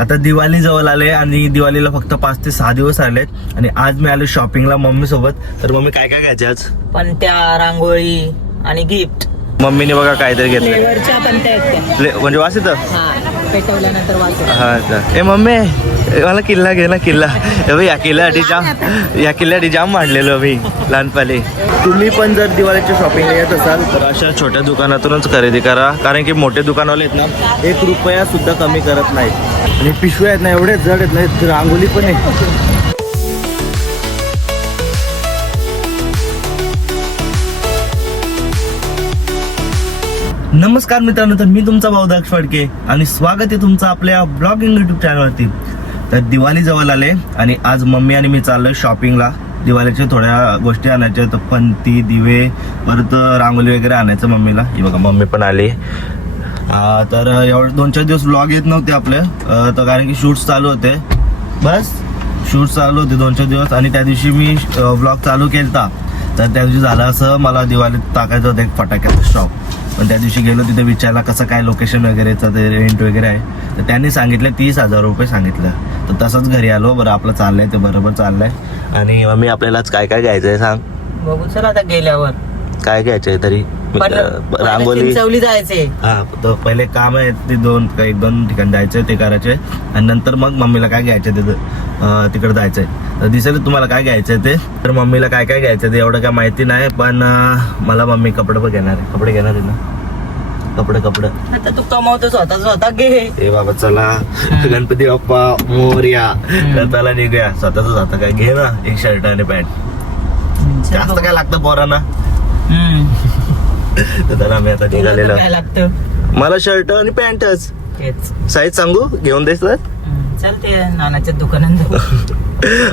आता दिवाळी जवळ आले आणि दिवाळीला फक्त 5 ते 6 दिवस आलेत आणि आज मी आलो शॉपिंगला मम्मी सोबत. तर मम्मी काय काय घ्यायचे आज? पणत्या, रांगोळी आणि गिफ्ट. मम्मीने बघा काहीतरी घेतलं. फ्लेवरच्या पणत्या आहेत म्हणजे वास येतं? पेटवल्यानंतर वाजता. हा का? ए मम्मी मला किल्ला घे ना किल्ला. या किल्ल्यासाठी जाम मांडलेलो मी लहानपणी. तुम्ही पण जर दिवाळीच्या शॉपिंगला येत असाल तर अशा छोट्या दुकानातूनच खरेदी करा, कारण की मोठे दुकानवाले आहेत ना 1 रुपया सुद्धा कमी करत नाहीत. आणि पिशव्या आहेत ना एवढे जड आहेत ना, रांगोळी पण आहे. नमस्कार मित्रांनो, तर मी तुमचा भाऊ दक्ष फडके आणि स्वागत आहे तुमचं आपल्या ब्लॉगिंग यूट्यूब चॅनलवरती. तर दिवाळी जवळ आले आणि आज मम्मी आणि मी चाललोय शॉपिंगला. दिवाळीच्या थोड्या गोष्टी आणायच्या, तर पणती, दिवे, परत रांगोळी वगैरे आणायचं मम्मीला. ही बघा मम्मी पण आली. तर एवढे 2-4 दिवस व्लॉग येत नव्हते आपले, तर कारण की शूट्स चालू होते. बस शूट्स चालू होते 2-4 दिवस. आणि त्या दिवशी मी व्लॉग चालू केलता, तर त्या दिवशी झालं असं, मला दिवाळीत टाकायचं होतं एक फटाक्याचं शॉप. पण त्या दिवशी गेलो तिथे विचारला कसं काय लोकेशन वगैरेचं ते रेंट वगैरे आहे, तर त्यांनी सांगितलं 30,000 रुपये सांगितलं. तर तसंच घरी आलो. बरं आपलं चाललंय ते बरोबर चाललंय. आणि मम्मी आपल्यालाच काय काय घ्यायचंय सांग. बघू चला आता गेल्यावर काय घ्यायचंय तरी? रांगोळी, चिंचवली जायचे. हा तर पहिले काम आहे ते 1-2 ठिकाणी जायचंय ते करायचे, आणि नंतर मग मम्मीला काय घ्यायचंय तिथं तिकडे जायचंय. तर दिसेल तुम्हाला काय घ्यायचंय ते. तर मम्मीला काय काय घ्यायचं ते एवढं काय माहिती नाही, पण मला मम्मी कपडे पण घेणार आहे. कपडे घेणार आहे ना? कपडे आता तू कमावतो स्वतः घे. ए बाबा चला, गणपती बाप्पा मोरया. तर त्याला निघूया स्वतःच काय घे ना, एक शर्ट आणि पॅन्ट. जास्त काय लागतं पोरांना? तर त्याला आम्ही आता निघालेलो. काय लागतं? मला शर्ट आणि पॅन्टच. साईज सांगू घेऊन द्यायच तर? चालते नानाच्या दुकानात जाऊ.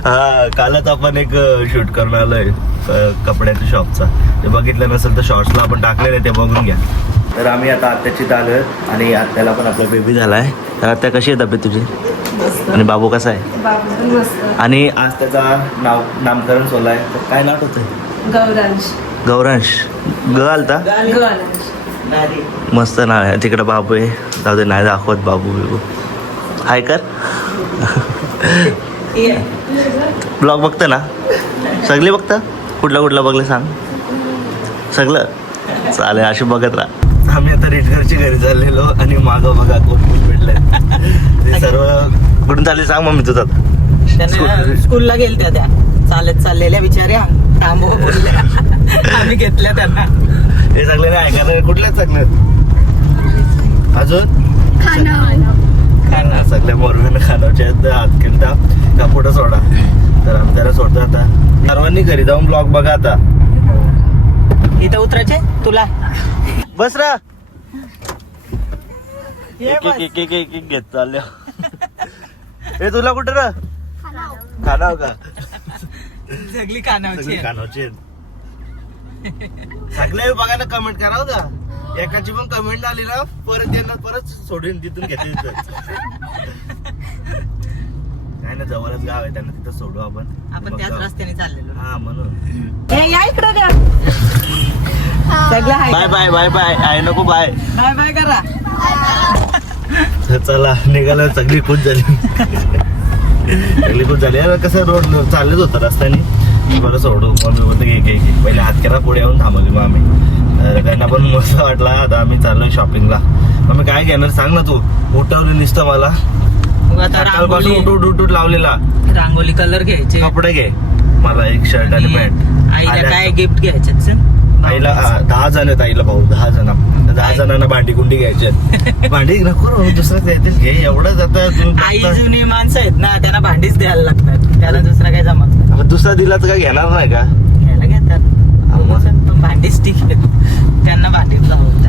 हा कालच आपण एक शूट करून आलोय कपड्याच्या शॉपचा. ते बघितलं नसेल तर शॉर्ट्सला आपण टाकलेलं आहे, ते बघून घ्या. तर आम्ही आता आत्याची आलोय आणि आत्याला पण आपला बेबी झालाय. तर आत्या कशी आहे तब्येत तुझी? आणि बाबू कसा आहे? आणि आज त्याचा नामकरण सोलाय. तर काय नाव होतं? गौरांश. ग आलता? मस्त नाव आहे. तिकडे बाबू आहे. जाऊ दे, नाही दाखवत बाबू बिबू. हाय कर. ब्लॉग बघतं ना सगळे? बघता कुठला बघले सांग सगळं? चालेल, अशी बघत राहा. आम्ही आता रेटघरची घरी चाललेलो आणि मागं बघा कोण भेटलंय. ते सर्व कुठून चालले सांग मम्मी तुझं? स्कूलला गेलत्या त्या चालत चाललेल्या बिचाऱ्या. थांबव बोलल्या, आम्ही घेतल्या त्यांना. हे सगळे नाही ऐकायला. कुठल्याच सगळं अजून खाना सगळ्या मोरगाने खानावच्या हात खेळता का पुढं सोडा. तर आम्ही त्याला सोडतो आता. सर्वांनी घरी जाऊन ब्लॉग बघा आता. इथं उतरायचे तुला. बस रा. एक घेत चालल्या. हे तुला कुठं रा खानाव का? सगळी कानावची. सगळे बघायला कमेंट करावं का? एकाची पण कमेंट आली ना परत यांना परत सोडून तिथून घेते. काय ना जवळच गाव आहे, त्यांना तिथं सोडू आपण त्याच रस्त्याने चाललेलो. हा म्हणून. या इकडं का? Bye bye bye bye. आहे नको बाय बाय बाय करा. चला निघालं. सगळी खुश झाली. सगळी खुश झाली. कसं रोड चाललेच होतं रस्त्याने. बरं सोडू मम्मी बोलते घे पहिले हात केला पुढे येऊन थांबवली मग आम्ही. त्यांना पण मस्त वाटला. आता आम्ही चाललोय शॉपिंगला. मग काय घेणार सांग ना तू? उठवली नुसतं मला. उठ लावलेला. रांगोळी कलर घ्यायचे. कपडे घे मला, एक शर्ट आणि पॅन्ट. आईला काय गिफ्ट घ्यायचं? आईला 10 जण आहेत. आईला भाऊ 10 जण. 10 जणांना भांडी कुंडी घ्यायचे. भांडी नको दुसरं द्यायचं घे. एवढंच आता. आई जुनी माणसं आहेत ना, त्यांना भांडीच द्यायला लागतात. त्याला दुसरा काय जमत. दुसरा दिला तर काय घेणार नाही का? घ्यायला घेतात पण भांडीच ठीक आहे. त्यांना भांडीच जमत.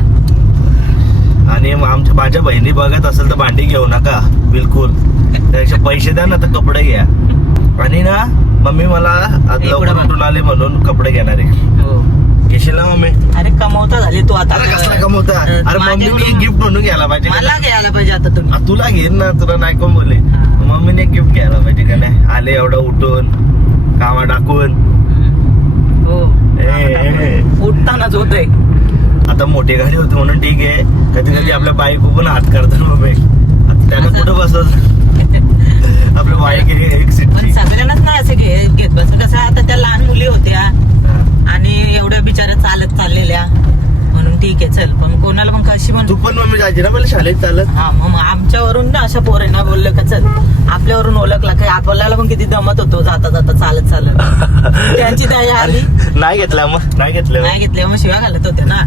आणि माझ्या बहिणी बघत असेल तर भांडी घेऊ नका बिलकुल. त्यापेक्षा पैसे द्या ना तर कपडे घ्या. आणि ना मम्मी मला कुठून आले म्हणून कपडे घेणार आहे. घेशील ना मम्मी? अरे कमवता झाली तू आता. कसला कमवता? अरे मम्मी गिफ्ट म्हणून घ्यायला पाहिजे. मला घ्यायला पाहिजे आता. तुम्ही तुला घेईन ना, तुला नाही कोण बोले. मम्मीने गिफ्ट घ्यायला पाहिजे का नाही? आले एवढं उठून कामा टाकून. उठतानाच होतंय. आता मोठी गाडी होती म्हणून ठीक आहे. कधी कधी आपल्या बाईक पण हात करतात मग. त्यांना कुठं बसत आपल्या वाईगिरी एक पण सीटची. सगळ्यांनाच नाही असं घेत बस कसं आता त्या लहान मुली होत्या आणि एवढ्या बिचाऱ्या चालत चाललेल्या म्हणून ठीक आहे चल, पण कोणाला पण कशी पण तू पण मम्मी जायची ना मला शाळेत चालत. हा मग आमच्यावरून ना अशा पोरांना बोललं का चल, आपल्यावरून ओळखला काय आपल्याला पण किती दमत होतो जाता जाता चालत चालत. त्यांची दया आली, नाही घेतला मग नाही घेतलं. नाही घेतल्या मग शिव्या घालत होत्या ना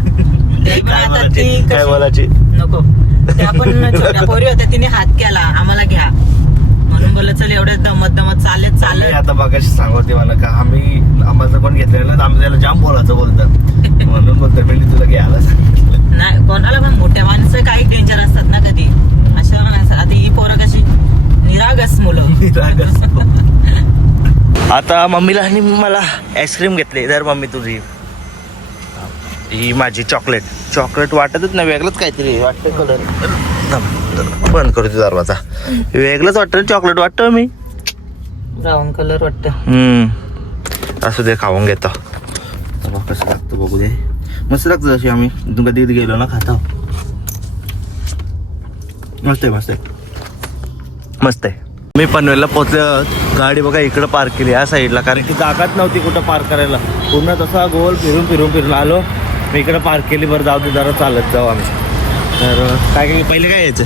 ते पण काय आता बोलायची ती काय कशी- बोलायची. नको त्या पण छोट्या पोरी होत्या, तिने हात केला आम्हाला घ्या म्हणून बोललं चल एवढे दमत दमत चालत मी चालत. आता बघाशी सांगते मला का आम्ही आम्हाला पण घेतलेलं ना आम्ही त्याला जाम बोलायचं बोलतात म्हणून बोलतो मी तुला घ्यायला सांगितलं. नाही कोणाला पण मोठ्या माणसं काही डेंजर असतात ना कधी अशा पण असतात. आता ही पोरं कशी निरागस मुलं. आता मम्मीला आणि मला आईस्क्रीम घेतली. तर मम्मी तुझी ही माझी चॉकलेट वाटतच नाही, वेगळंच काहीतरी वाटतं कलर. बंद करू तुझा दरवाजा. वेगळंच वाटतं चॉकलेट वाटतं मी. ब्राऊन कलर वाटतं. असू दे खाऊन घेतो. कसं लागतं बघू दे. मस्त लागतं जशी आम्ही कधी कधी गेलो ना खातो. मस्त आहे मस्त आहे मस्त आहे. मी पनवेलला पोहोचलो. गाडी बघा इकडं पार्क केली या साईडला, कारण की जागाच नव्हती कुठं पार्क करायला. पूर्ण तसा गोल फिरून आलो. मी इकडं पार्क केली. बरं जाऊ दे जरा चालत जाऊ आम्ही. तर काय पहिले काय यायचं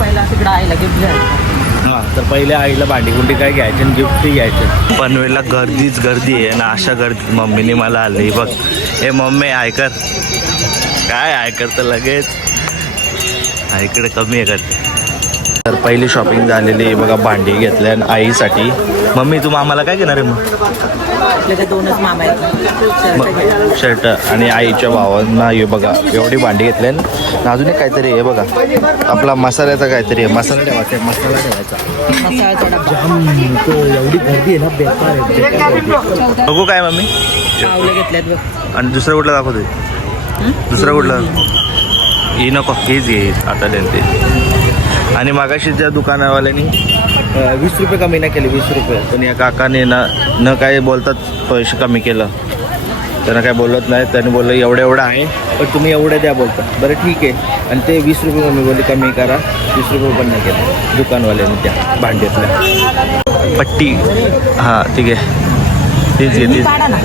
पहिला तिकडं आईला गिफ्ट घ्यायचं. हां तर पहिले आईला भांडी काय घ्यायचे आणि गिफ्टही घ्यायचे. पनवेलला गर्दीच गर्दी आहे ना. अशा गर्दी मम्मीने मला आली बघ. हे मम्मी ऐकर काय ऐकर तर लगेच इकडे कमी आहे गर्दी. तर पहिली शॉपिंग झालेली आहे बघा. भांडी घेतल्या आईसाठी. मम्मी तू मामाला काय घेणार आहे मग? आपले ते दोनच मामा आहेत. शर्ट आणि आईच्या भावांना हे बघा एवढी भांडी घेतली. आणि अजून एक काहीतरी आहे बघा आपला मसाल्याचा काहीतरी आहे. मसाला ठेवायचा मसाला ठेवायचा. मसाल्याचा डब्बा. एवढी गर्दी आहे ना बेकार आहे. बघू काय मम्मी पावलं घेतल्यात बघ. आणि दुसरं कुठलं दाखवते? दुसरं कुठलं? ही नको हीच घे आता देते. आणि मागाशी त्या दुकानावाल्यानी 20 रुपये कमी नाही केले. 20 रुपये. पण या काकाने न काय बोलतात पैसे कमी केलं. त्यांना काय बोलत नाही. त्याने बोललं एवढं आहे पण तुम्ही एवढं द्या बोलता. बरं ठीक आहे. आणि ते 20 रुपये मम्मी बोलले कमी करा. 20 रुपये पण नाही केलं दुकानवाल्याने त्या भांड्यातल्या. पट्टी हां ठीक आहे तीच घे तीच. काढा ना.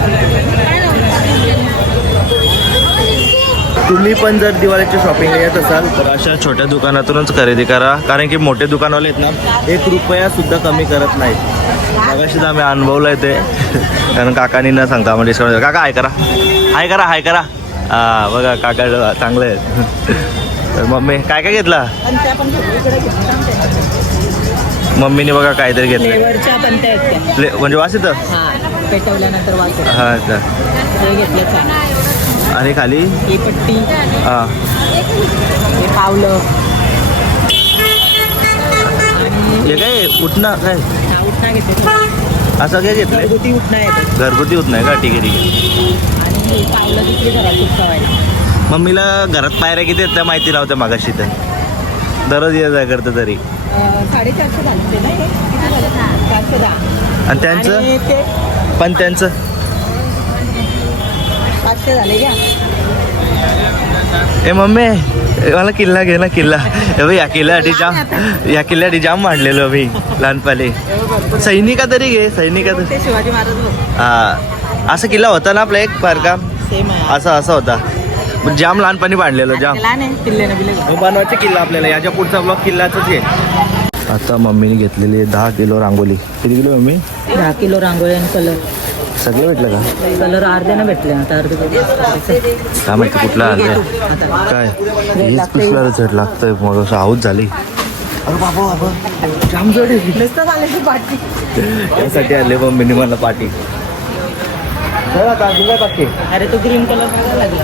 तुम्ही पण जर दिवाळीची शॉपिंग येत असाल तर अशा छोट्या दुकानातूनच खरेदी करा. कारण की मोठे दुकानवाले आहेत ना 1 रुपया सुद्धा कमी करत नाहीत. मगाशीच आम्ही अनुभवलं आहे ते. कारण काकानी न सांगता आम्हाला डिस्काउंट. काका हाय करा. हां बघा काका चांगले आहेत. तर मम्मी काय घेतला? आणि त्या पण इकडे घेतल्या. मम्मीने बघा काहीतरी घेतलं. फ्लेवरच्या पण त्या आहेत त्या. म्हणजे वास येतं. हा पेटवल्यानंतर वाचत. हां तर हे घेतलं छान. आणि खाली ही पट्टी. हां हे पावलं. हे काय उठणं काय हा उठणा घेतलं. असं काय घेतलंय? घरगुती उठणा येतं. घरगुती होत नाही का? ठीक आहे. आणि हे पावलं दुसरी घरात ठेवायला. मम्मीला घरात पायऱ्या किती आहेत त्या माहिती नव्हत्या मागाशी. तर दररोज ये जा करतं तरी. 450 झाले ते ना हे? किती झाले? 410. आणि त्यांचं आणि ते पण त्यांचं 500 झाले घ्या. ए मम्मी मला किल्ला घे ना किल्ला. हे बघ या किल्ल्यासाठी जाम मांडलेलो मी लहानपणी. सैनिका तरी घे सैनिका तरी. ते शिवाजी महाराज बघ. हा असं किल्ला होता ना आपला एक फार का सेम आहे. असा होता. जाम लहानपणी बांधलेलो जाम. लहान आहे किल्ले बिल्ले. बनवायचे किल्ला आपल्याला. याच्या पुढचा ब्लॉक किल्ल्याचाच आहे. आता मम्मीने घेतलेली 10 किलो रांगोली. किती किलो मम्मी? 10 किलो रांगोळी आणि कलर. सगळं भेटलं का? कलर अर्ध्यानं भेटले आता अर्धे. काय माहिती कुठला अर्ध्या काय हेच पिशव्याला झट लागतंय. मग असं आऊत झाली. अरे बाबा जाम जड आहे. नुसतं आले ती पाठी. यासाठी आले मम्मीने मला पाठी. अरे तो ग्रीन कलर लागला.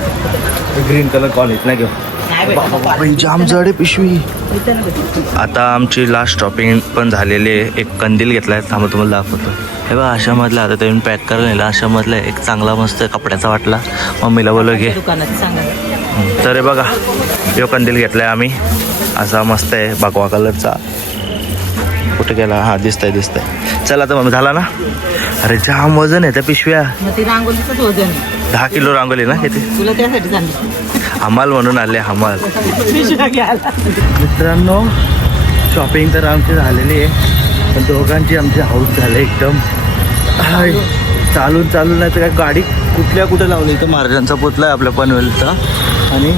ग्रीन कलर कॉलेज नाही घेऊ. नाही भेटला. जाम जड आहे पिशवी. इथं नाही भेटलं. आता आमची लास्ट शॉपिंग पण झालेली आहे. एक कंदील घेतलाय थांबा तुम्हाला दाखवतो. हे बघा अशामधला आता तुम्ही पॅक करून नेला. अशामधला एक चांगला मस्त कपड्याचा वाटला. मम्मीला बोललो घे. दुकानात सांगा. तर हे बघा यो कंदील घेतलाय आम्ही. असा मस्त आहे भगवा कलरचा. कुठे गेला? हा दिसतंय. चला तर मग झाला ना. अरे जाम वजन आहे त्या पिशव्या. मग ती रांगोळीचंच वजन आहे. 10 किलो रांगोली ना किती? तुला त्यासाठी सांगितलं. हमाल म्हणून आले हमाल. पिशव्या घ्यायला. मित्रांनो शॉपिंग तर आमची झालेली आहे. पण दोघांची आमची हाऊस झाले एकदम. हाय, चालून नाही तर काय गाडी कुठे लावली. इथं महाराजांचा पुतळा आहे आपल्या पनवेलचा आणि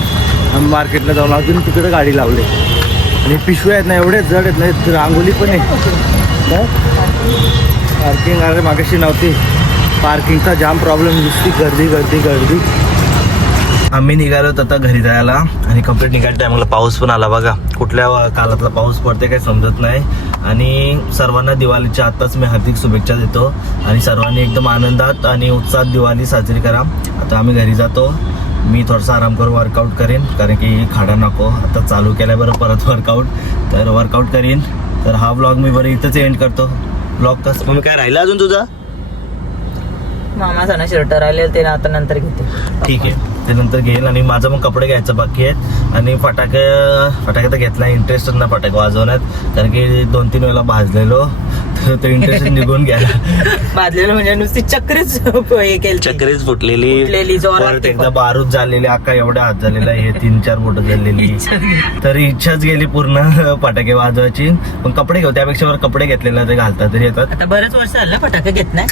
आम्ही मार्केटला जाऊन अजून तिकडे गाडी लावली. आणि पिशव्या आहेत ना एवढे जड आहेत ना, रांगोली पण आहे. पार्किंग अरे मागाशी नव्हती, पार्किंगचा जाम प्रॉब्लेम, नुसती गर्दी. आम्ही निघालो आता घरी जायला आणि कंप्लीट निघायच्या टायमाला पाऊस पण आला बघा. कुठल्या कालातला पाऊस पडते काही समजत नाही. आणि सर्वांना दिवाळीच्या आत्ताच मी हार्दिक शुभेच्छा देतो आणि सर्वांनी एकदम आनंदात आणि उत्साहात दिवाळी साजरी करा. आता आम्ही घरी जातो. मी थोडासा आराम करून वर्कआउट करेन, कारण की खाडा नको. आता चालू केलाय बरं परत वर्कआउट, तर वर्कआउट करीन. तर हा ब्लॉग मी बरं इथंच एंड करतो. ब्लॉग कसं मग काय राहिला अजून तुझा? मामाचा ना शर्ट राहिले ते आता नंतर घेते. ठीक आहे, ते नंतर घेईल. आणि माझं मग कपडे घ्यायचं बाकी आहेत. आणि फटाके तर घेतला, इंटरेस्ट ना फटाके वाजवण्यात, कारण की 2-3 वेळेला भाजलेलो, तर ते इंटरेस्ट निघून गेला. भाजलेलं म्हणजे नुसती चक्रीच हे केली, चक्रीच फुटलेली, जोरात परत एकदा बारूद झालेली, अख्खा एवढा हात झालेला, हे 3-4 बोट झालेली. तर इच्छाच गेली पूर्ण फटाके वाजवायची. पण कपडे घेऊ, त्यापेक्षा वर कपडे घेतलेले ते घालतात तरी येतात. आता बरेच वर्ष झालं फटाके घेत नाही.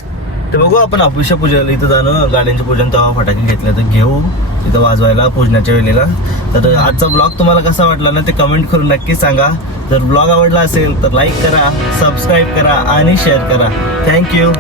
तर बघू आपण ऑफिसच्या पूजेला इथं जाणं, गाड्यांचं पूजन, तेव्हा फटाके घेतले तर घेऊ इथं वाजवायला पूजनाच्या वेळेला. तर आजचा ब्लॉग तुम्हाला कसा वाटला ना ते कमेंट करून नक्की सांगा. जर ब्लॉग आवडला असेल तर लाईक करा, सबस्क्राईब करा आणि शेअर करा. थँक्यू.